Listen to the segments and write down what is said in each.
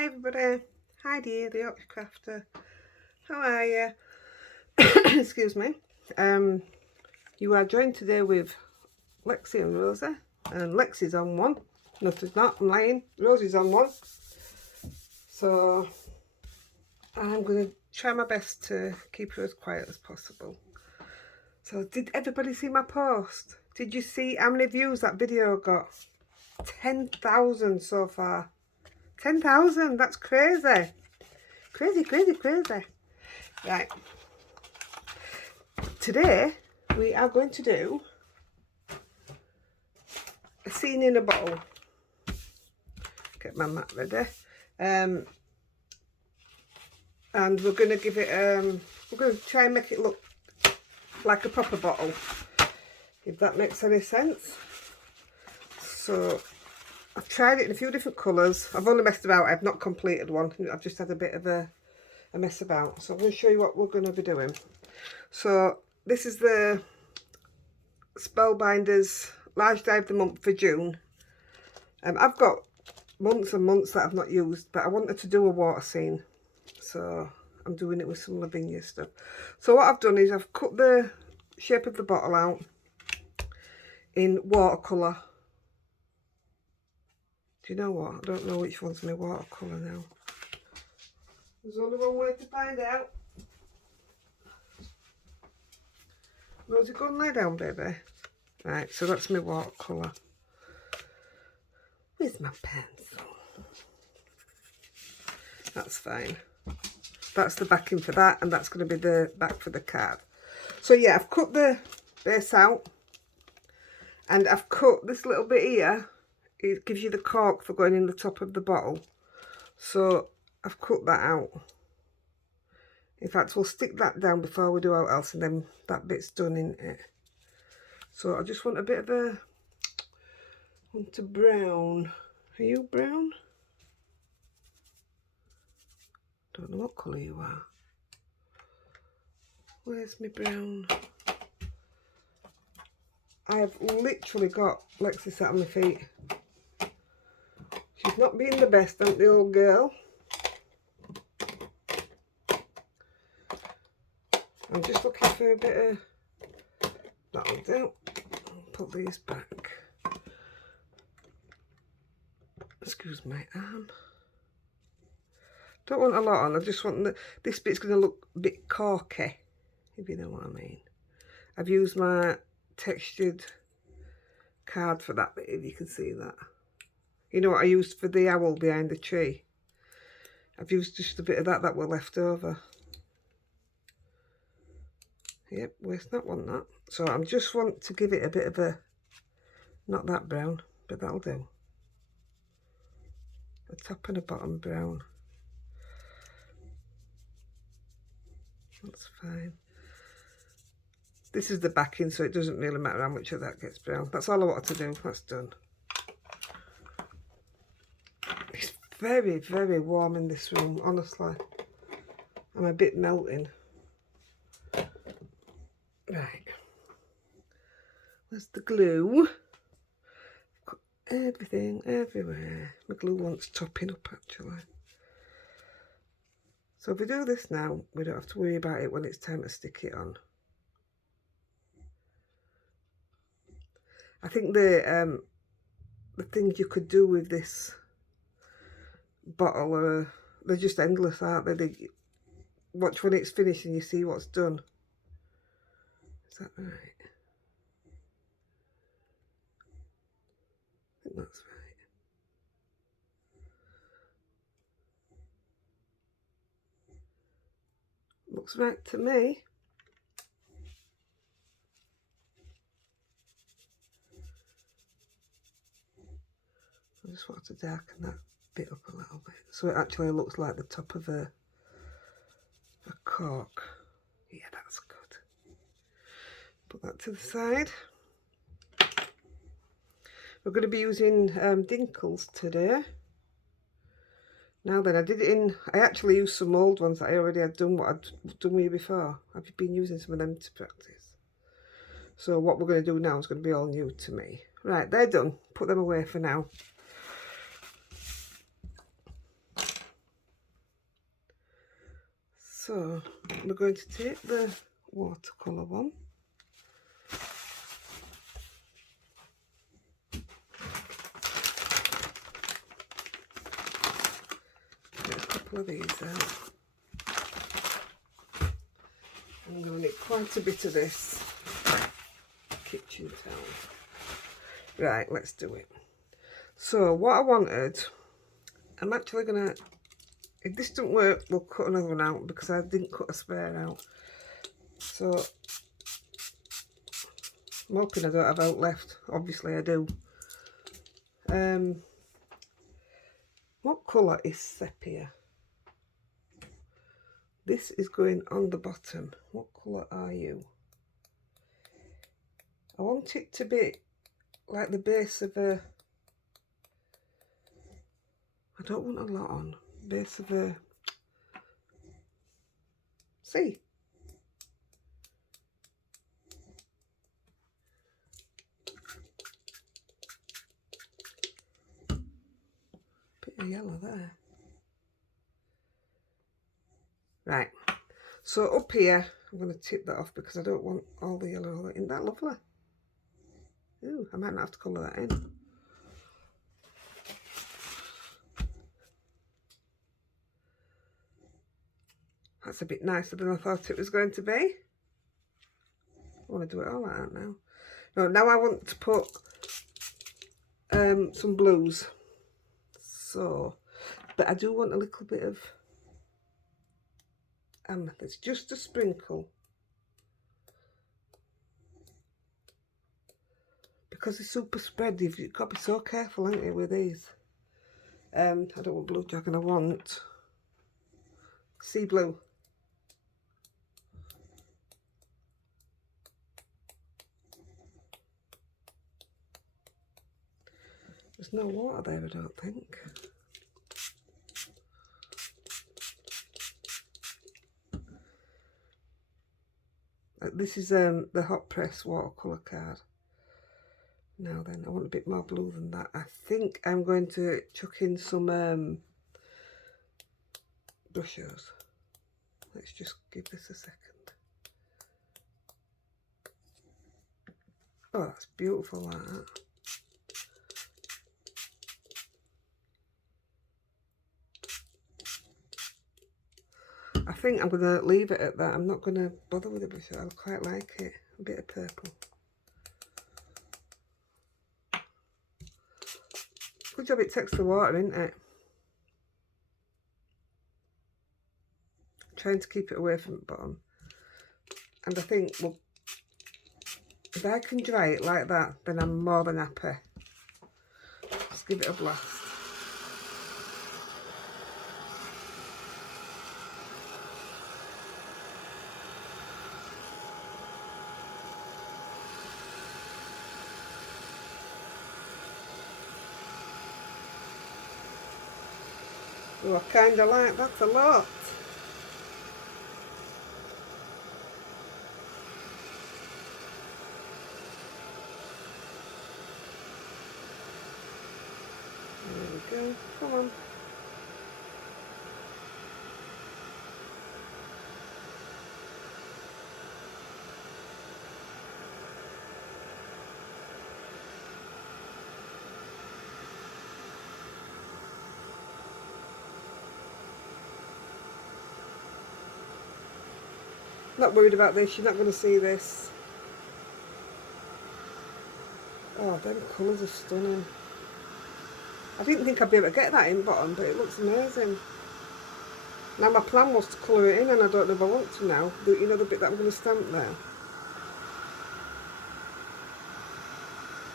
Hi everybody, Heidi, the Yorkshire Crafter. How are you? Excuse me. You are joined today with Lexi and Rosie, and Lexi's on one. No, she's not. I'm lying. Rosie's on one. So I'm going to try my best to keep her as quiet as possible. So did everybody see my post? Did you see how many views that video got? 10,000 so far. 10,000, that's crazy. Crazy. Right. Today we are going to do a scene in a bottle. Get my mat ready. And we're going to give it, we're going to try and make it look like a proper bottle, if that makes any sense. So I've tried it in a few different colours. I've only messed about, I've not completed one. I've just had a bit of a mess about. So I'm going to show you what we're going to be doing. So this is the Spellbinders Large Die of the Month for June. I've got months and months that I've not used, but I wanted to do a water scene. So I'm doing it with some Lavinia stuff. So what I've done is I've cut the shape of the bottle out in watercolour. Do you know what? I don't know which one's my watercolour now. There's only one way to find out. Rosie, go and lie down, baby. Right, so that's my watercolour. Where's my pencil? That's fine. That's the backing for that, and that's going to be the back for the card. So yeah, I've cut the base out, and I've cut this little bit here. It gives you the cork for going in the top of the bottle. So I've cut that out. In fact, we'll stick that down before we do out else, and then that bit's done, isn't it? So I just want a bit of a, want a brown. Are you brown? Don't know what colour you are. Where's my brown? I have literally got Lexi sat on my feet. She's not being the best, ain't the old girl? I'm just looking for a bit of, that'll do. I'll put these back. Excuse my arm. Don't want a lot on, I just want this bit's going to look a bit corky, if you know what I mean. I've used my textured card for that bit, if you can see that. You know what I used for the owl behind the tree? I've used just a bit of that were left over. Yep, waste not want that. So I just want to give it a bit of a, not that brown, but that'll do. A top and a bottom brown. That's fine. This is the backing, so it doesn't really matter how much of that gets brown. That's all I wanted to do. That's done. It's very warm in this room, honestly. I'm a bit melting. Right. Where's the glue? Got everything everywhere. My glue wants topping up, actually. So if we do this now, we don't have to worry about it when it's time to stick it on. I think the things you could do with this bottle are, they're just endless, aren't they? Watch when it's finished and you see what's done. Is that right? I think that's right. Looks right to me. I just want to darken that bit up a little bit, so it actually looks like the top of a cork. Yeah, that's good. Put that to the side. We're going to be using Dinkles today. Now then, I actually used some old ones that I already had done what I'd done with you before. I've been using some of them to practice. So what we're going to do now is going to be all new to me. Right, they're done. Put them away for now. So we're going to take the watercolour one. Get a couple of these out. I'm going to need quite a bit of this kitchen towel. Right, let's do it. So what I wanted, I'm actually going to, if this doesn't work, we'll cut another one out because I didn't cut a spare out. So I'm hoping I don't have out left. Obviously I do. What colour is sepia? This is going on the bottom. What colour are you? I want it to be like the base of a, I don't want a lot on, base of a, see? Bit of yellow there. Right, so up here, I'm going to tip that off because I don't want all the yellow. Isn't that lovely? Ooh, I might not have to colour that in. That's a bit nicer than I thought it was going to be. I want to do it all like that now. No, now I want to put some blues. So, but I do want a little bit of amethyst, just a sprinkle. Because it's super spread, you've got to be so careful, haven't you, with these. I don't want blue dragon, I want sea blue. There's no water there, I don't think. This is the hot press watercolour card. Now then, I want a bit more blue than that. I think I'm going to chuck in some brushes. Let's just give this a second. Oh, that's beautiful, like that. I think I'm going to leave it at that. I'm not going to bother with the brush. I quite like it. A bit of purple. Good job it takes the water, isn't it? Trying to keep it away from the bottom. And I think, well, if I can dry it like that, then I'm more than happy. Just give it a blast. Oh, I kind of like that a lot. There we go, come on. Not worried about this, you're not going to see this. Oh, them colours are stunning. I didn't think I'd be able to get that in bottom, but it looks amazing. Now my plan was to colour it in, and I don't know if I want to now. You know the bit that I'm going to stamp there?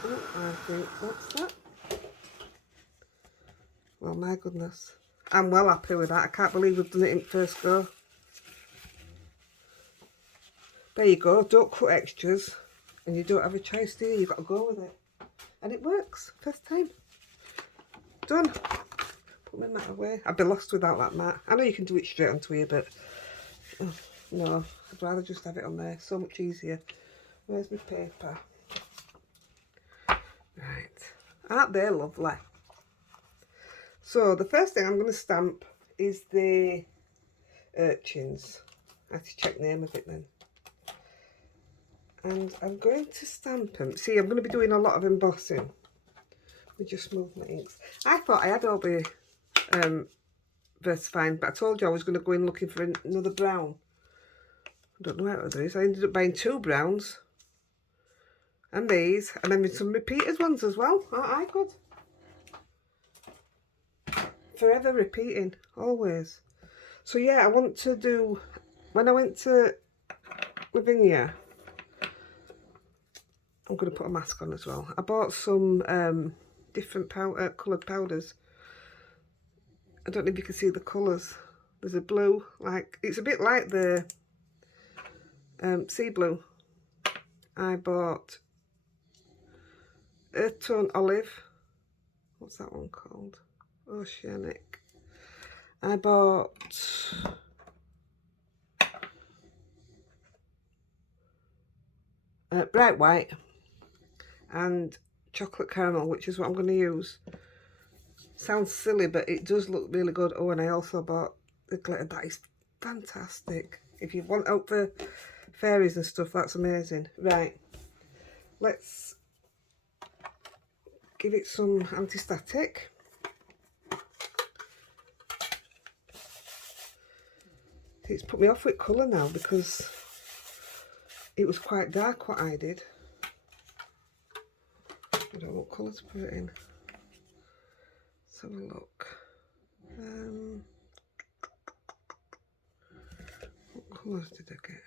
Oh, I think, what's that? Well, my goodness. I'm well happy with that. I can't believe we've done it in first go. There you go, don't cut extras, and you don't have a choice, do you? You've got to go with it. And it works, first time. Done. Put my mat away. I'd be lost without that mat. I know you can do it straight onto here, but no, I'd rather just have it on there. So much easier. Where's my paper? Right. Aren't they lovely? So the first thing I'm going to stamp is the urchins. I have to check the name of it then. And I'm going to stamp them. See, I'm going to be doing a lot of embossing. Let me just move my inks. I thought I had all the VersaFine, but I told you I was going to go in looking for another brown. I don't know what there is. I ended up buying 2 browns. And these. And then with some repeated ones as well. Aren't I good? Forever repeating. Always. So yeah, I want to do... When I went to Lavinia, I'm going to put a mask on as well. I bought some different coloured powders. I don't know if you can see the colours. There's a blue, like, it's a bit like the sea blue. I bought Earth Tone Olive. What's that one called? Oceanic. I bought Bright White and Chocolate Caramel, which is what I'm going to use. Sounds silly, but it does look really good. Oh, and I also bought the glitter. That is fantastic. If you want out for fairies and stuff, that's amazing. Right, let's give it some anti-static. It's put me off with colour now because it was quite dark what I did. I don't know what colour to put it in. Let's have a look. What colours did I get?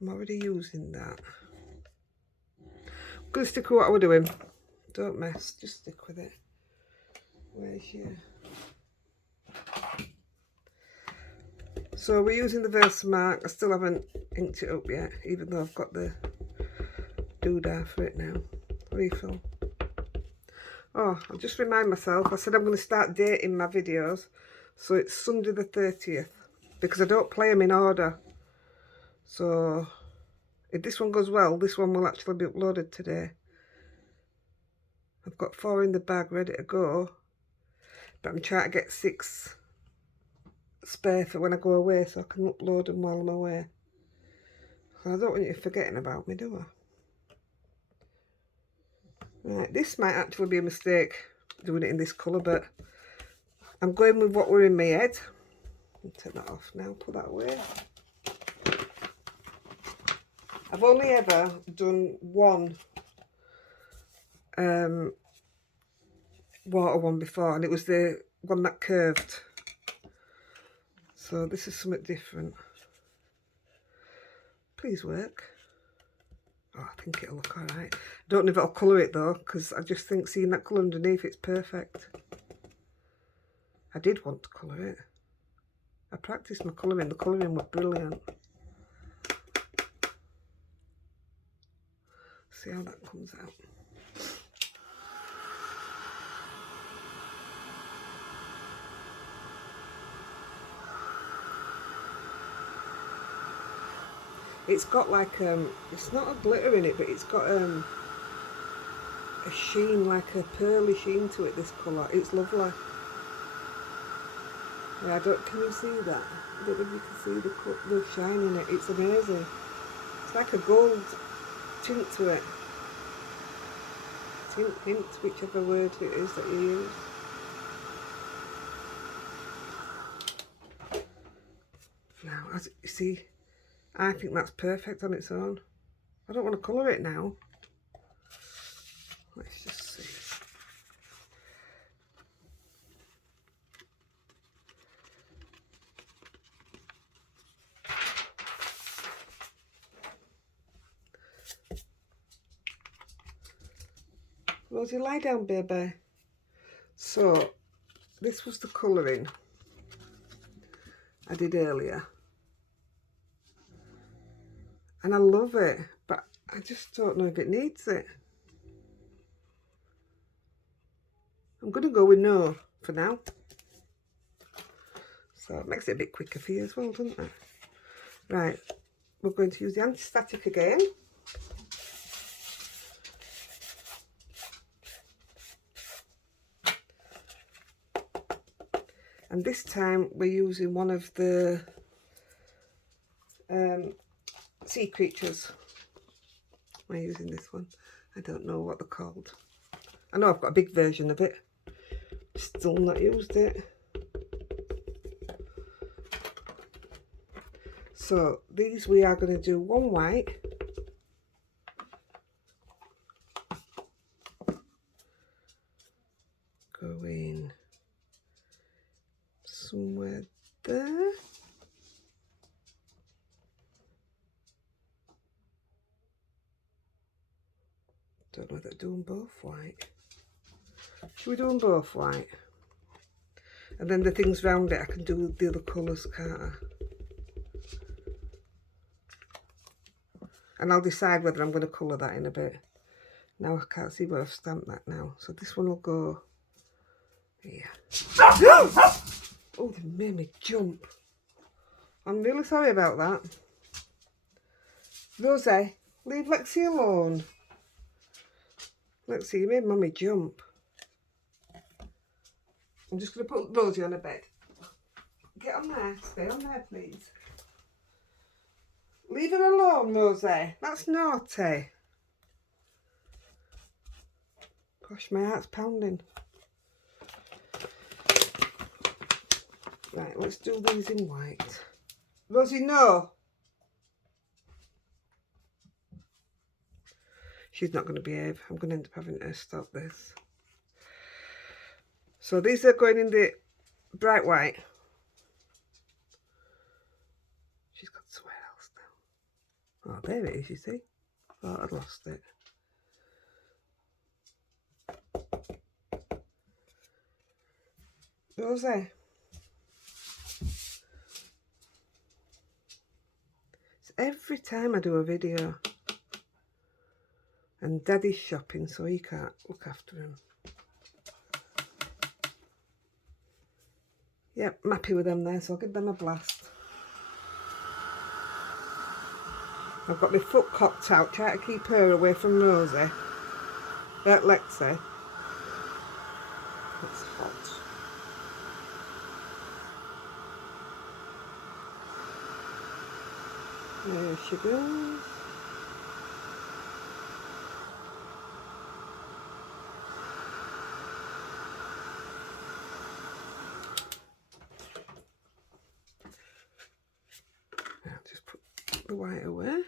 I'm already using that. I'm going to stick with what I was doing. Don't mess, just stick with it. Where's your... So we're using the Versamark. I still haven't inked it up yet, even though I've got the doodah for it now. Refill. Oh, I'll just remind myself, I said I'm going to start dating my videos. So it's Sunday the 30th, because I don't play them in order. So if this one goes well, this one will actually be uploaded today. I've got 4 in the bag ready to go, but I'm trying to get 6 spare for when I go away so I can upload them while I'm away. So I don't want you forgetting about me, do I? Right, this might actually be a mistake doing it in this colour, but I'm going with what were in my head. I'll take that off now, put that away. I've only ever done one water one before, and it was the one that curved. So this is something different. Please work. Oh, I think it'll look alright. I don't know if I'll colour it though, because I just think seeing that colour underneath it's perfect. I did want to colour it. I practiced my colouring. The colouring was brilliant. See how that comes out. It's got like it's not a glitter in it, but it's got a sheen, like a pearly sheen to it, this colour. It's lovely. Yeah, can you see that? I don't know if you can see the shine in it. It's amazing. It's like a gold tint to it. Tint, hint, whichever word it is that you use. Now, as you see, I think that's perfect on its own. I don't want to colour it now. Let's just see. Rosie, lie down, baby. So, this was the colouring I did earlier. And I love it, but I just don't know if it needs it. I'm going to go with no for now. So it makes it a bit quicker for you as well, doesn't it? Right, we're going to use the anti-static again. And this time we're using one of the sea creatures. Am I using this one? I don't know what they're called. I know I've got a big version of it. Still not used it. So these we are going to do one white. Go in somewhere there. Don't know whether to do them both white. Should we do them both white? And then the things round it I can do the other colours, can't I? And I'll decide whether I'm going to colour that in a bit. Now I can't see where I've stamped that now. So this one will go here. Oh, they made me jump. I'm really sorry about that. Rosie, leave Lexi alone. Lexi, you made Mummy jump. I'm just going to put Rosie on a bed. Get on there. Stay on there, please. Leave her alone, Rosie. That's naughty. Gosh, my heart's pounding. Right, let's do these in white. Rosie, no. She's not going to behave. I'm going to end up having to stop this. So these are going in the bright white. She's got somewhere else now. Oh, there it is, you see. Oh, I'd lost it. Rosie. It's every time I do a video. And Daddy's shopping, so he can't look after him. Yep, I'm happy with them there, so I'll give them a blast. I've got my foot cocked out, trying to keep her away from Rosie. Lexi. It's hot. There she goes. I'll just put the white away.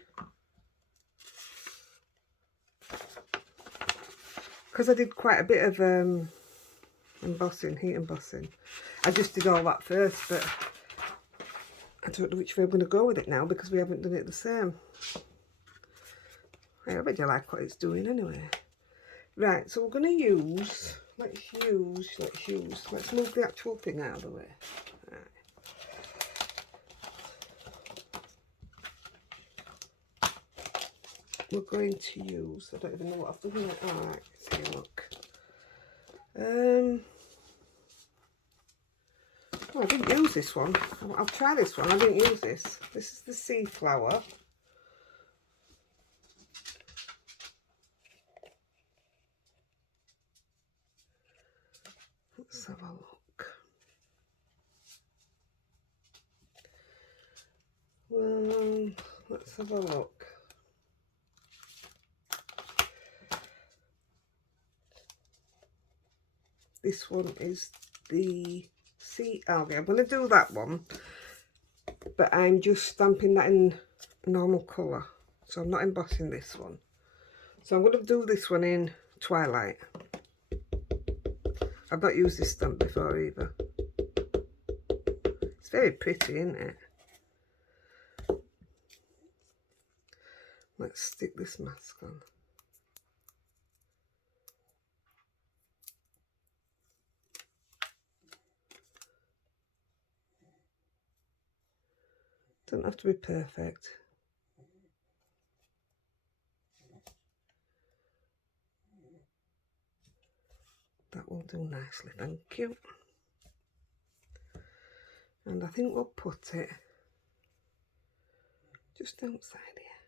Because I did quite a bit of embossing, heat embossing. I just did all that first, but I don't know which way I'm going to go with it now because we haven't done it the same. Right, I bet you like what it's doing anyway. Right, so we're going to use, let's move the actual thing out of the way. Right. We're going to use, I don't even know what I've done yet. Alright, let's have a look. Oh, I didn't use this one. I'll try this one. I didn't use this. This is the sea flower. Let's have a look. Well, let's have a look. This one is the sea algae. I'm going to do that one, but I'm just stamping that in normal colour. So I'm not embossing this one. So I'm going to do this one in Twilight. I've not used this stamp before either. It's very pretty, isn't it? Let's stick this mask on. Doesn't have to be perfect. That will do nicely, thank you. And I think we'll put it just outside here.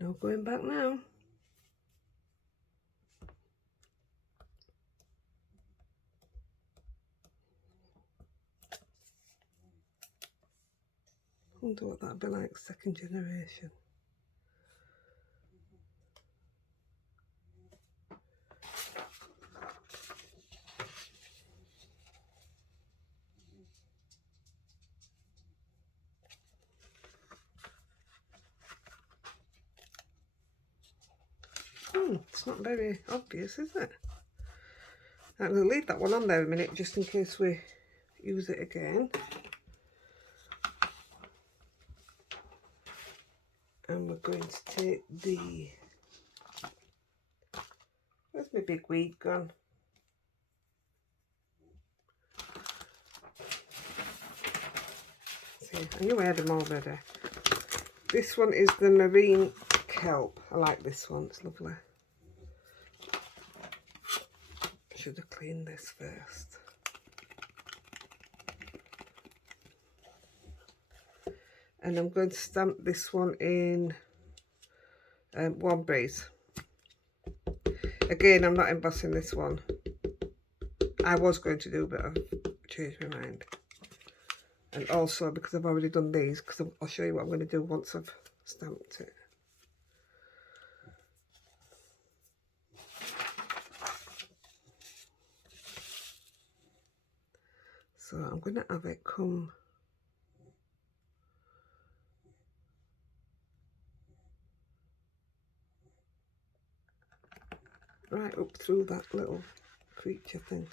No going back now. wonder what that'd be like, second generation. It's not very obvious, is it? I'm going to leave that one on there a minute just in case we use it again. And we're going to take the... Where's my big weed gone? See, I knew I had them already. This one is the marine kelp. I like this one, it's lovely. Should have cleaned this first. And I'm going to stamp this one in Warm Breeze. Again, I'm not embossing this one. I was going to do, but I've changed my mind. And also because I've already done these, because I'll show you what I'm going to do once I've stamped it. So I'm going to have it come right up through that little creature thing.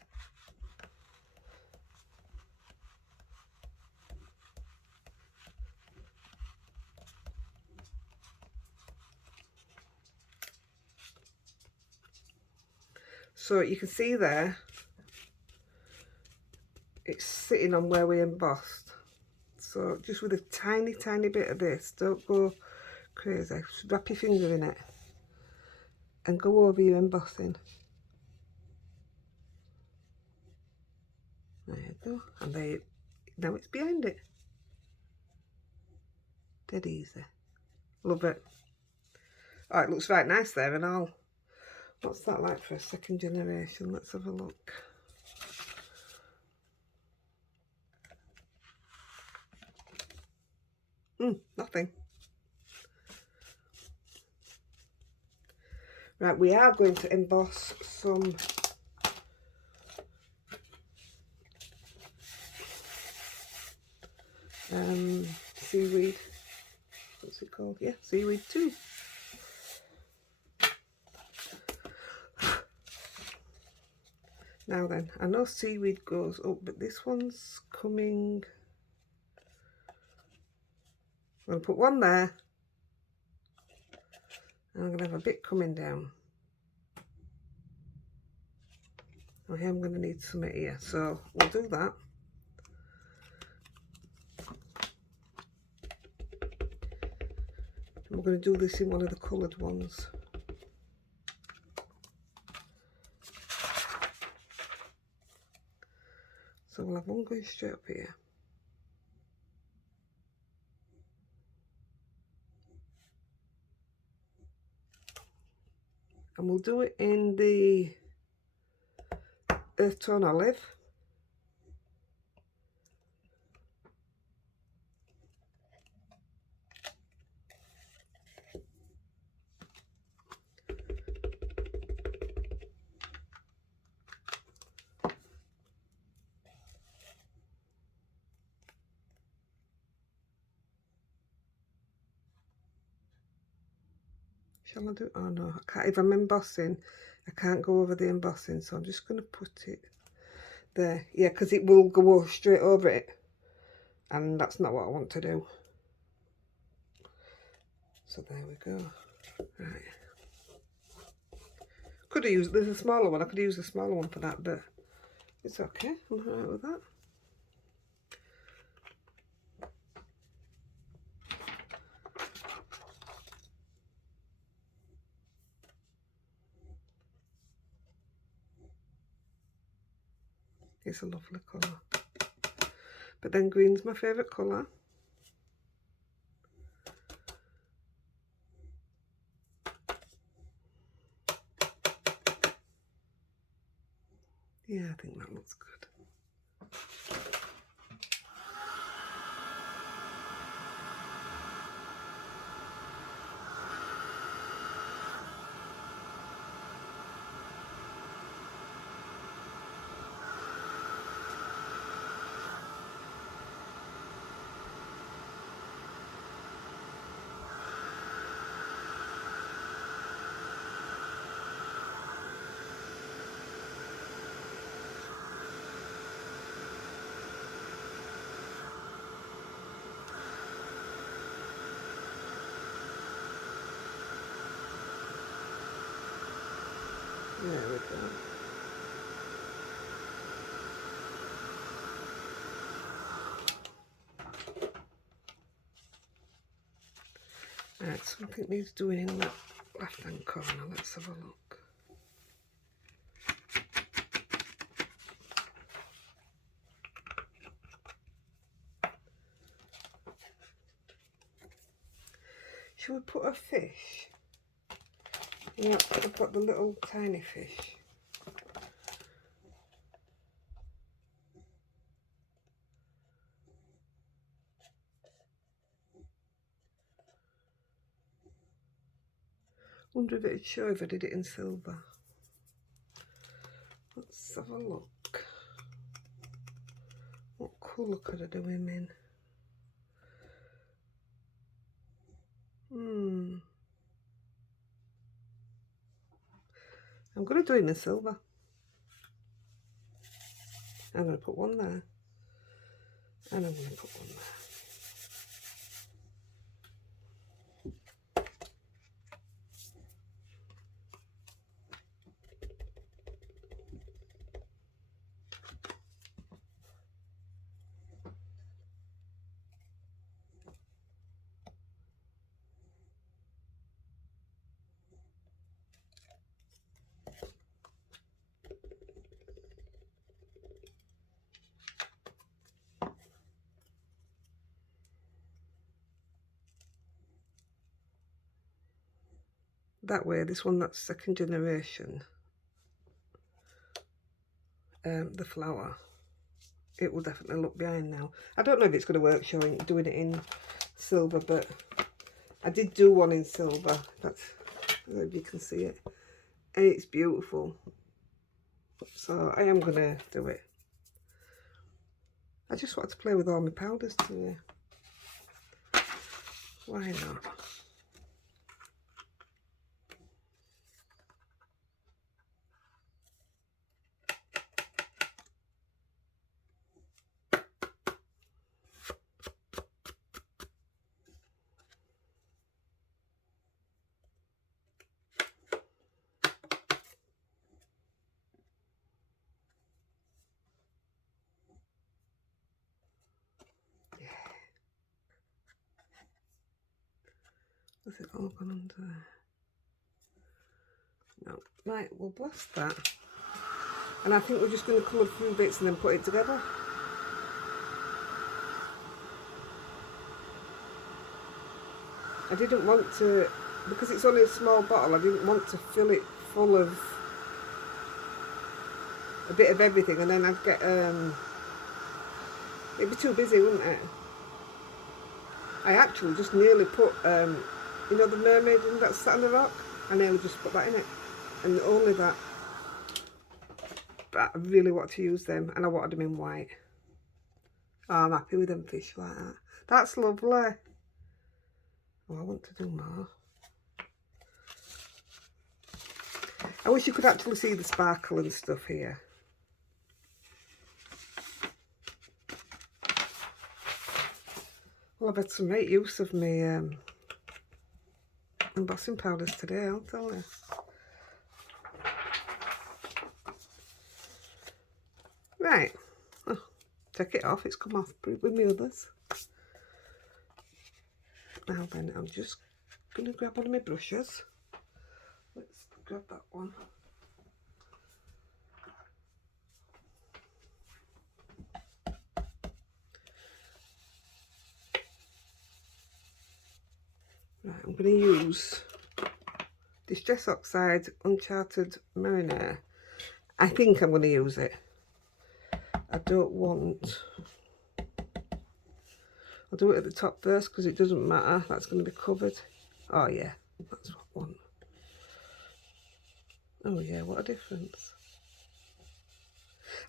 So you can see there, it's sitting on where we embossed. So just with a tiny, tiny bit of this, don't go crazy. Just wrap your finger in it and go over your embossing. There you go. And there, now it's behind it. Dead easy. Love it. Oh, it looks right nice there and all. What's that like for a second generation? Let's have a look. Nothing. Right, we are going to emboss some seaweed. What's it called? Yeah, seaweed too. Now then, I know seaweed goes up, but this one's coming. I'm going to put one there. And I'm going to have a bit coming down. Okay, I'm going to need some here, so we'll do that. And we're going to do this in one of the coloured ones. So we'll have one going straight up here. And we'll do it in the earth tone olive. Shall I do? Oh no, I can't. If I'm embossing, I can't go over the embossing, so I'm just going to put it there. Yeah, because it will go straight over it, and that's not what I want to do. So there we go. Right. Could have used, there's a smaller one. I could use the smaller one for that, but it's okay. I'm alright with that. It's a lovely colour. But then green's my favourite colour. Yeah, I think that looks good. There we go. Right, something needs doing in that left hand corner. Let's have a look. Shall we put a fish? Yeah, I've got the little tiny fish. Wonder if it'd show if I did it in silver. Let's have a look. What colour could I do him in? I'm going to do it in silver. I'm going to put one there. And I'm going to put one there. That way, this one, that's second generation, the flower, it will definitely look behind now. I don't know if it's going to work doing it in silver, but I did do one in silver. That's, I don't know if you can see it, and it's beautiful. So I am going to do it. I just wanted to play with all my powders today. Why not? Has it all gone under there? No. Right, we'll blast that. And I think we're just going to colour a few bits and then put it together. I didn't want to, because it's only a small bottle, I didn't want to fill it full of a bit of everything, and then I'd get, it'd be too busy, wouldn't it? I actually just nearly put, you know the mermaid that sat on the rock? I nearly just put that in it, and only that. But I really want to use them, and I wanted them in white. Oh, I'm happy with them fish like that. That's lovely. Oh, I want to do more. I wish you could actually see the sparkle and stuff here. Well, I've had some great use of my embossing powders today, I'll tell you. Right. Oh, take it off, it's come off with my others. Now then, I'm just going to grab one of my brushes. Let's grab that one. Right, I'm going to use Distress Oxide Uncharted Marinade. I think I'm going to use it. I don't want... I'll do it at the top first because it doesn't matter. That's going to be covered. Oh yeah, that's what I want. Oh yeah, what a difference.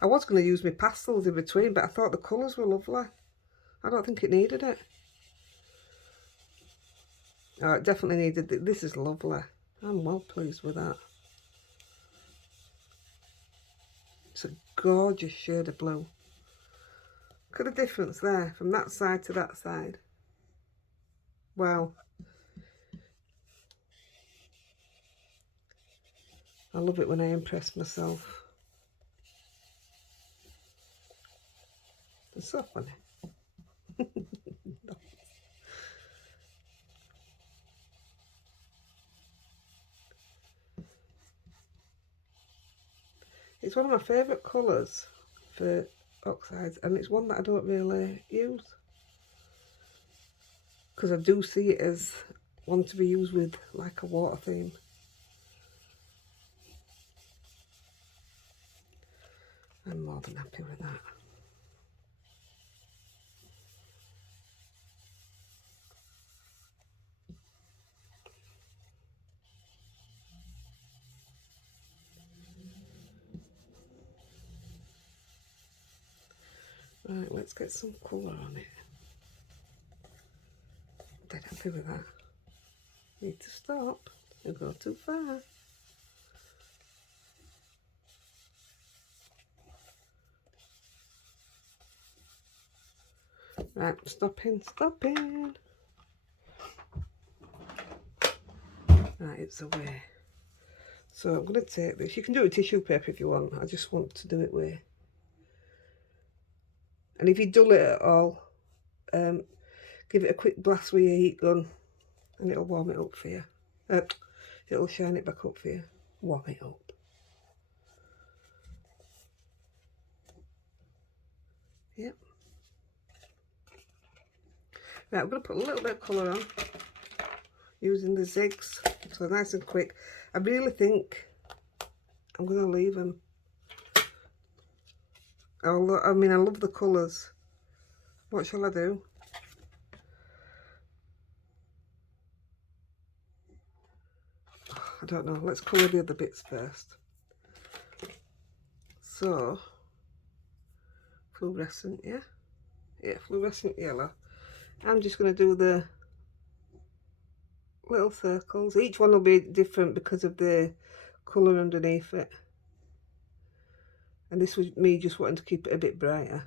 I was going to use my pastels in between, but I thought the colours were lovely. I don't think it needed it. Oh, it definitely needed it. This is lovely. I'm well pleased with that. It's a gorgeous shade of blue. Look at the difference there, from that side to that side. Wow. I love it when I impress myself. It's so funny. It's one of my favourite colours for oxides, and it's one that I don't really use because I do see it as one to be used with like a water theme. I'm more than happy with that. Right, let's get some colour on it. Dead happy with that. Need to stop. You go too far. Right, stopping. Right, it's away. So I'm going to take this. You can do it with tissue paper if you want. I just want to do it with. And if you dull it at all, give it a quick blast with your heat gun and it'll warm it up for you. It'll shine it back up for you. Warm it up. Yep. Right, I'm going to put a little bit of colour on using the zigs, so nice and quick. I really think I'm going to leave them. I mean, I love the colours. What shall I do? I don't know. Let's colour the other bits first. So, fluorescent, yeah? Yeah, fluorescent yellow. I'm just going to do the little circles. Each one will be different because of the colour underneath it. And this was me just wanting to keep it a bit brighter.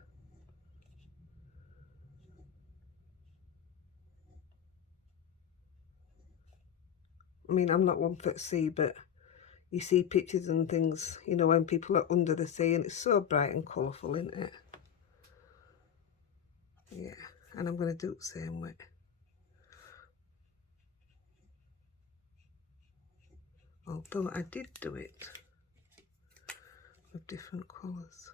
I mean, I'm not one for the sea, but you see pictures and things, you know, when people are under the sea and it's so bright and colourful, isn't it? Yeah, and I'm going to do the same way. Although I did do it with different colours.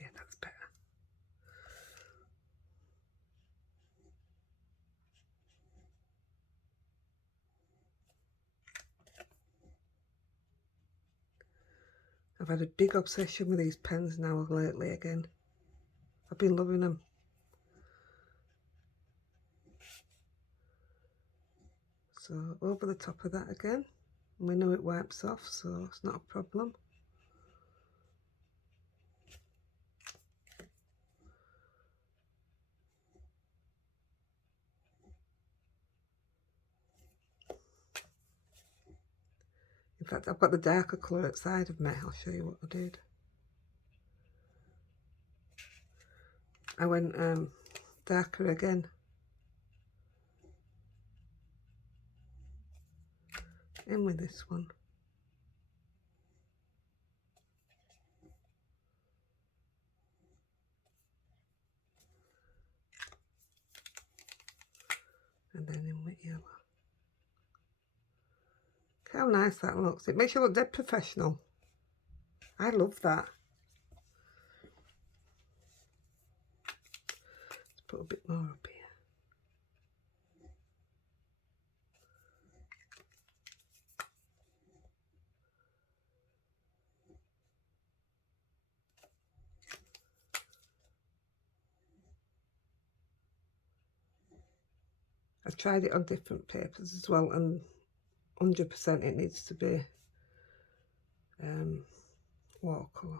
Yeah, that's better. I've had a big obsession with these pens now lately again. I've been loving them. So over the top of that again. We know it wipes off, so it's not a problem. In fact, I've got the darker colour outside of me. I'll show you what I did. I went darker again. In with this one. And then in with yellow. Look how nice that looks. It makes you look dead professional. I love that. Let's put a bit more up here. I've tried it on different papers as well, and 100% it needs to be watercolour.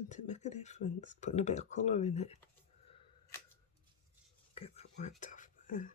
Doesn't it make a difference? Putting a bit of colour in it. Get that wiped off there.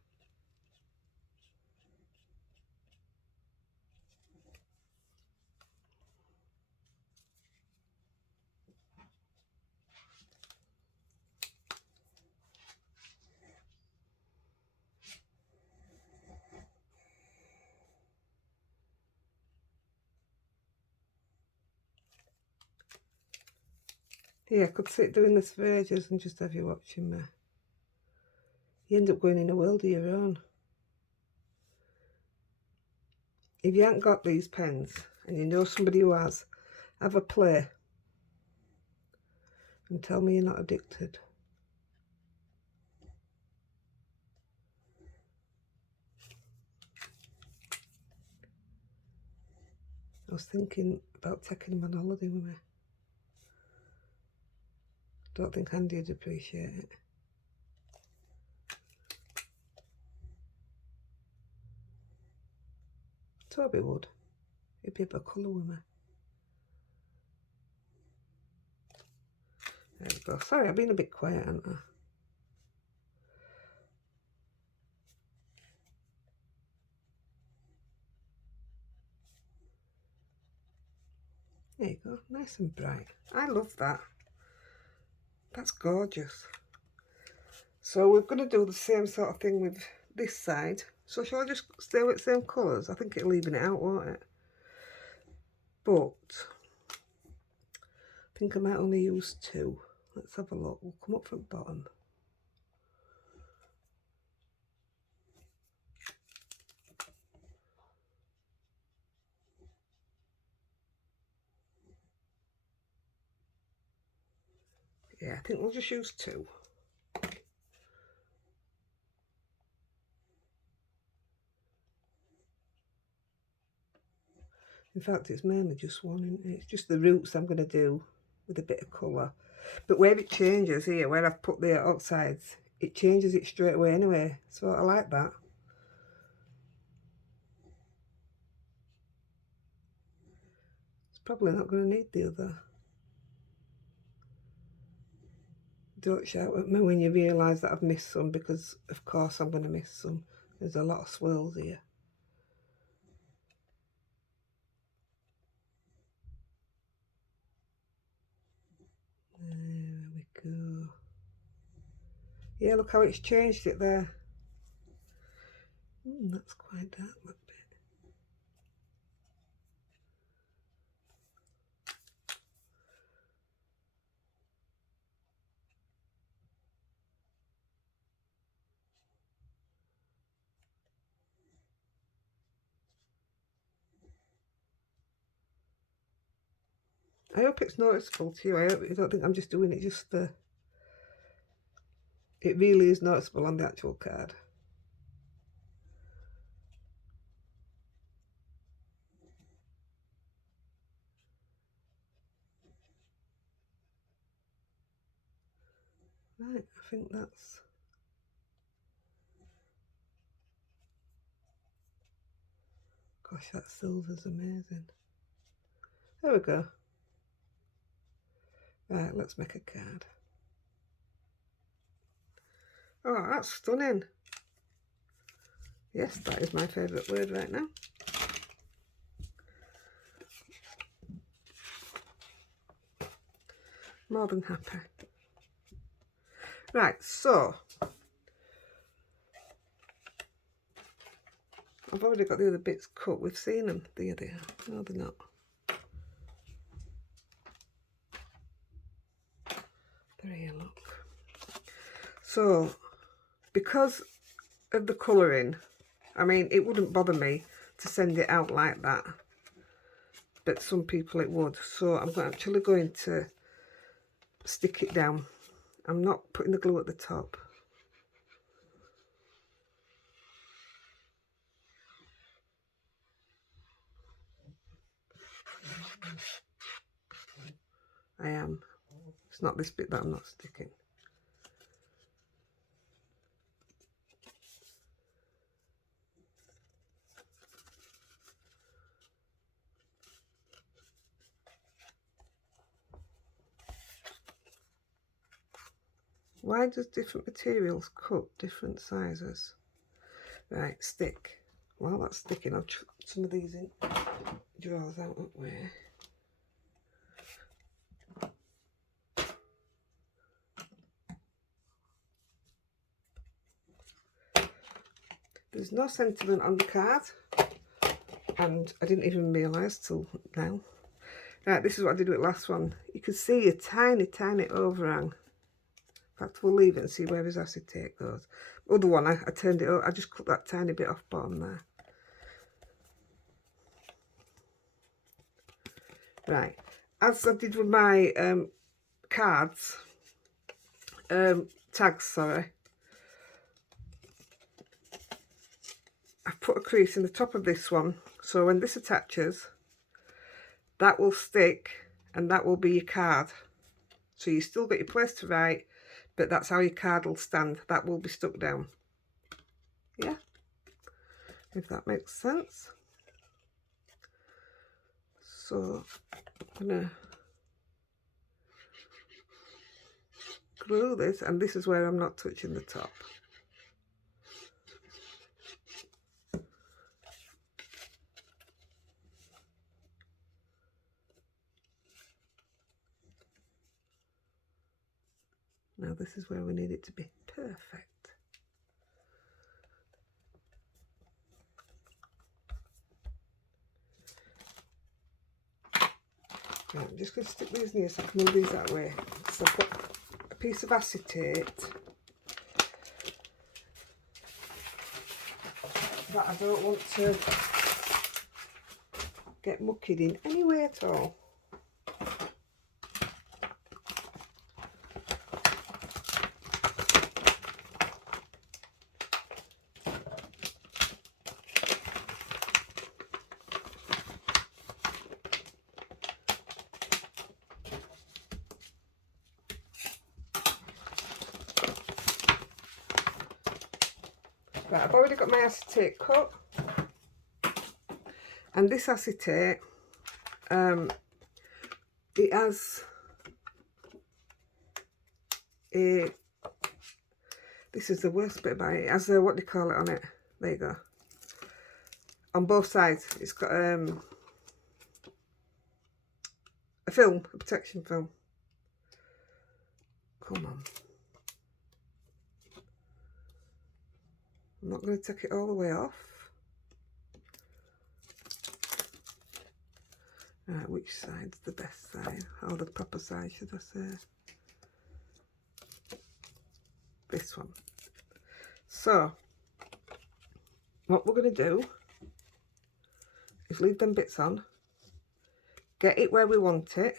Yeah, I could sit doing the verges and just have you watching me. You end up going in a world of your own. If you haven't got these pens and you know somebody who has, have a play and tell me you're not addicted. I was thinking about taking them on holiday with me. Don't think Andy would appreciate it. Toby would. He'd be a bit of colour with me. There we go. Sorry, I've been a bit quiet, haven't I? There you go. Nice and bright. I love that. That's gorgeous. So we're going to do the same sort of thing with this side. So shall I just stay with the same colours? I think it'll even it out, won't it? But I think I might only use 2. Let's have a look. We'll come up from the bottom. Yeah, I think we'll just use 2. In fact, it's mainly just one, isn't it? It's just the roots I'm going to do with a bit of colour. But where it changes here, where I've put the oxides, it changes it straight away anyway. So I like that. It's probably not going to need the other. Don't shout at me when you realise that I've missed some, because of course I'm going to miss some. There's a lot of swirls here. There we go. Yeah, look how it's changed it there. That's quite dark, that bit. I hope it's noticeable to you. I hope you don't think I'm just doing it just for... It really is noticeable on the actual card. Right, I think that's... Gosh, that silver's amazing. There we go. Right, let's make a card. Oh, that's stunning. Yes, that is my favourite word right now. More than happy. Right, so I've already got the other bits cut. We've seen them. There they are. No, they're not. They're here, look. So, because of the colouring, I mean, it wouldn't bother me to send it out like that, but some people it would. So I'm actually going to stick it down. I'm not putting the glue at the top. I am. It's not this bit that I'm not sticking. Why does different materials cut different sizes? Right, stick. Well, that's sticking. I'll chuck some of these in drawers out that way. There's no sentiment on the card, and I didn't even realise till now. Right, this is what I did with the last one. You can see a tiny, tiny overhang. In fact, we'll leave it and see where his acetate goes. Other one, I turned it over. I just cut that tiny bit off bottom there. Right, as I did with my cards, tags, sorry. I've put a crease in the top of this one, so when this attaches, that will stick and that will be your card. So you still got your place to write, but that's how your card will stand. That will be stuck down. Yeah, if that makes sense. So I'm gonna glue this, and this is where I'm not touching the top. Now this is where we need it to be perfect. Right, I'm just going to stick these near so I can move these that way. So I've got a piece of acetate that I don't want to get mucked in any way at all. Right, I've already got my acetate cut, and this acetate, it has a, this is the worst bit about it, it has a, what do you call it on it, there you go, on both sides, it's got a film, a protection film. Come on. I'm not going to take it all the way off. Right, which side's the best side? Or the proper side, should I say? This one. So, what we're going to do is leave them bits on, get it where we want it,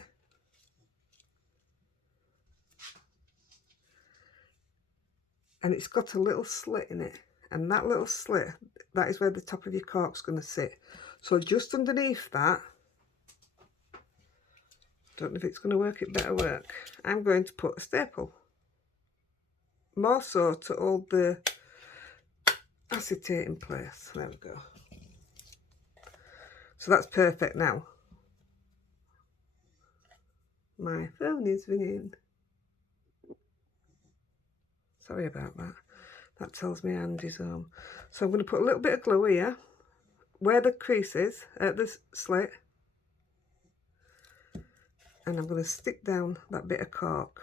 and it's got a little slit in it. And that little slit, that is where the top of your cork's going to sit. So just underneath that, don't know if it's going to work, it better work, I'm going to put a staple. More so to hold the acetate in place. There we go. So that's perfect now. My phone is ringing. Sorry about that. That tells me Andy's home. So I'm going to put a little bit of glue here, where the crease is, at the slit. And I'm going to stick down that bit of cork.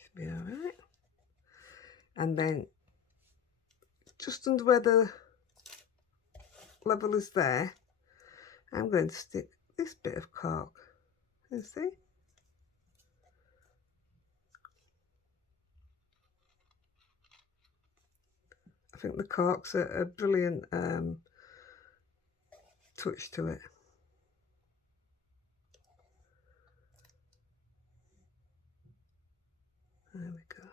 Should be alright. And then, just under where the level is there, I'm going to stick this bit of cork. You see? I think the cork's a brilliant touch to it. There we go.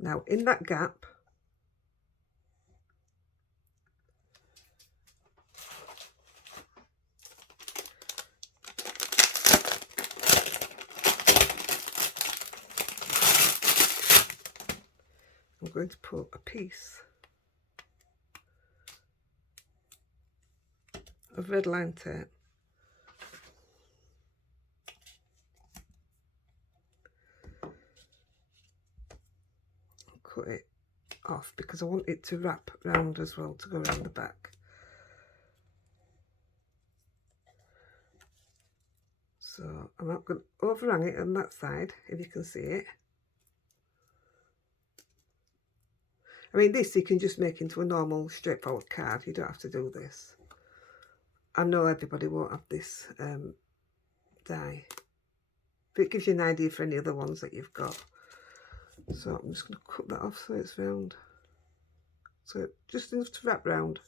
Now in that gap, I'm going to put a piece of red line tape. Cut it off because I want it to wrap round as well, to go around the back. So I'm not going to overhang it on that side, if you can see it. I mean, this you can just make into a normal straightforward card. You don't have to do this. I know everybody won't have this die, but it gives you an idea for any other ones that you've got. So I'm just going to cut that off so it's round. So just enough to wrap round.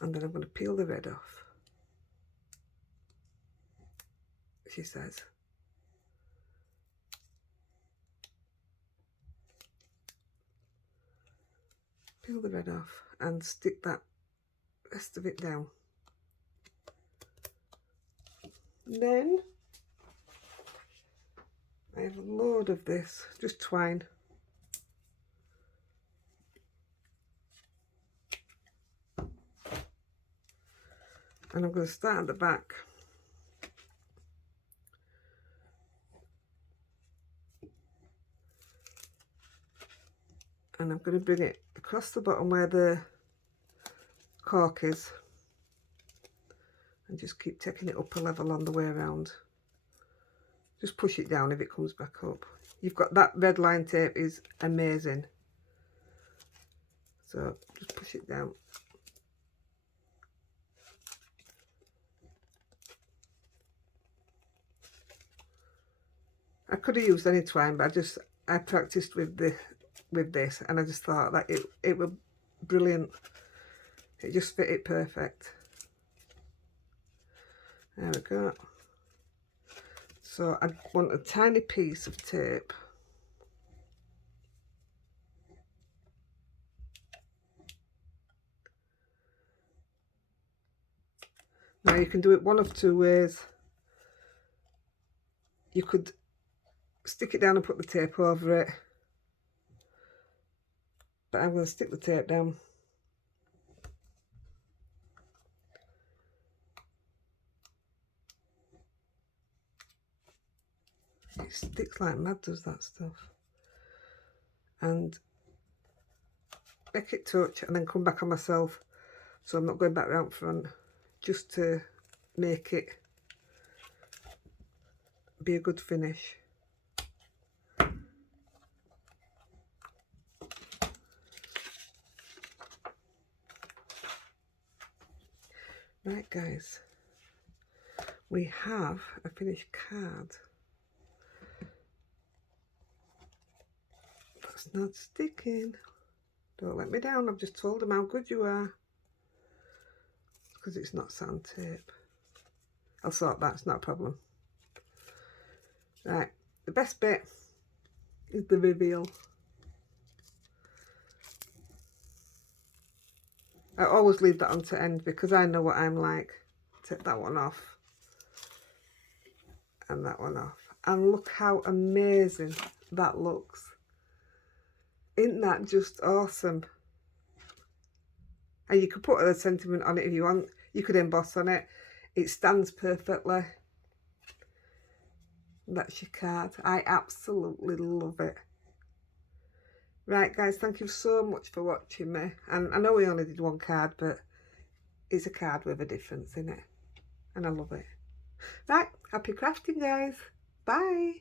And then I'm going to peel the red off, she says. Peel the red off and stick that rest of it down. And then I have a load of this, just twine. And I'm going to start at the back. And I'm going to bring it across the bottom where the cork is. And just keep taking it up a level on the way around. Just push it down if it comes back up. You've got that red line tape is amazing. So just push it down. I could have used any twine, but I practiced with this, and I just thought that it was brilliant. It just fit it perfect. There we go. So I want a tiny piece of tape. Now you can do it one of two ways. You could stick it down and put the tape over it, but I'm going to stick the tape down. It sticks like mad, does that stuff. And make it touch and then come back on myself, so I'm not going back round front, just to make it be a good finish. Right guys, we have a finished card. That's not sticking. Don't let me down. I've just told them how good you are. Because it's not sand tape. I'll sort that, it's not a problem. Right, the best bit is the reveal. I always leave that on to end because I know what I'm like. Take that one off. And that one off. And look how amazing that looks. Isn't that just awesome? And you could put a sentiment on it if you want. You could emboss on it. It stands perfectly. That's your card. I absolutely love it. Right guys, thank you so much for watching me. And I know we only did one card, but it's a card with a difference in it. And I love it. Right, happy crafting guys. Bye.